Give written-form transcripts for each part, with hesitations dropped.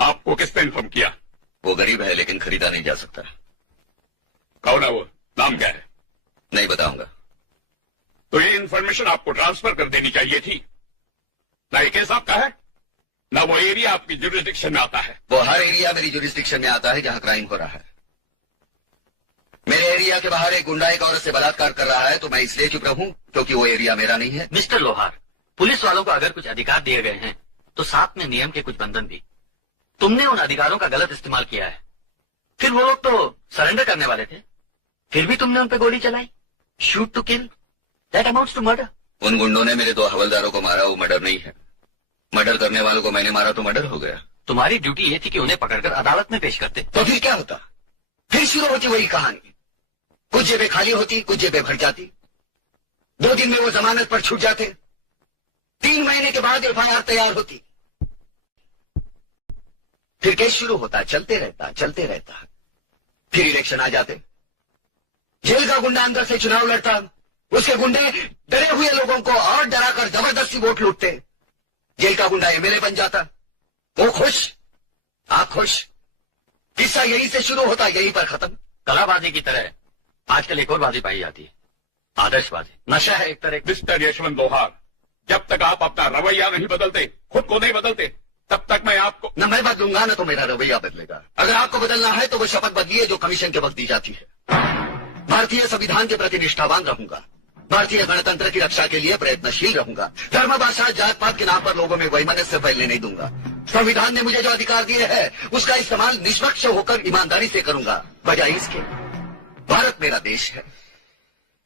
आपको किसने इन्फॉर्म किया? वो गरीब है लेकिन खरीदा नहीं जा सकता। कौन है वो? नाम क्या है? नहीं बताऊंगा। तो ये इन्फॉर्मेशन आपको ट्रांसफर कर देनी चाहिए थी। ना ये केस आपका है, ना वो एरिया आपकी जुरिस्डिक्शन में आता है। वो हर एरिया मेरी जुरिस्डिक्शन में आता है जहां क्राइम हो रहा है। मेरे एरिया के बाहर एक गुंडा एक औरत से बलात्कार कर रहा है तो मैं इसलिए चुप रहूं क्योंकि वो एरिया मेरा नहीं है। मिस्टर लोहार, पुलिस वालों को अगर कुछ अधिकार दिए गए हैं तो साथ में नियम के कुछ बंधन भी। तुमने उन अधिकारों का गलत इस्तेमाल किया है। फिर वो लोग तो सरेंडर करने वाले थे, फिर भी तुमने उन पे गोली चलाई। Shoot to kill, that amounts to murder. उन गुंडों ने मेरे 2 हवलदारों को मारा, वो मर्डर नहीं है। मर्डर करने वालों को मैंने मारा तो मर्डर हो गया। तुम्हारी ड्यूटी ये थी कि उन्हें पकड़कर अदालत में पेश करते। तो फिर क्या होता? फिर शुरू होती वही कहानी। कुछ जेबें खाली होती, कुछ जेबें भर जाती। 2 दिन में वो जमानत पर छूट जाते। 3 महीने के बाद एफआईआर तैयार होती। फिर केस शुरू होता, चलते रहता। फिर इलेक्शन आ जाते। जेल का गुंडा अंदर से चुनाव लड़ता। उसके गुंडे डरे हुए लोगों को और डराकर जबरदस्ती वोट लूटते। जेल का गुंडा एमएलए बन जाता। वो खुश, आप खुश। किस्सा यहीं से शुरू होता, यहीं पर खत्म। कलाबाजी की तरह आजकल एक और बाजी पाई जाती है, आदर्शबाजी। नशा है एक तरह का। मिस्टर यशवंत लोहार, जब तक आप अपना रवैया नहीं बदलते, खुद को नहीं बदलते, तब तक मैं आपको न मैं बदलूंगा न तो मेरा रवैया बदलेगा। अगर आपको बदलना है तो वो शपथ बदलिए जो कमीशन के वक्त दी जाती है। भारतीय संविधान के प्रति निष्ठावान रहूंगा। भारतीय गणतंत्र की रक्षा के लिए प्रयत्नशील रहूंगा। धर्म, भाषा, जात पात के नाम पर लोगों में वैमनस्य फैलने नहीं दूंगा। संविधान ने मुझे जो अधिकार दिए हैं उसका इस्तेमाल निष्पक्ष होकर ईमानदारी से करूंगा। बजाय इसके, भारत मेरा देश है,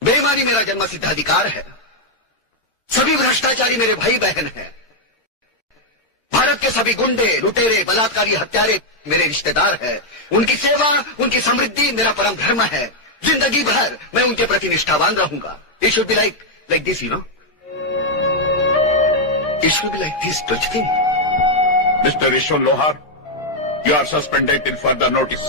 बेईमानी मेरा जन्मसिद्ध अधिकार है, सभी भ्रष्टाचारी मेरे भाई बहन हैं, भारत के सभी गुंडे, लुटेरे, बलात्कारी, हत्यारे मेरे रिश्तेदार हैं। उनकी सेवा, उनकी समृद्धि मेरा परम धर्म है। जिंदगी भर मैं उनके प्रति निष्ठावान रहूंगा। It should be like this, you know. It should be like this, don't you think? Mr. Yashwant Lohar, you are suspended till further notice.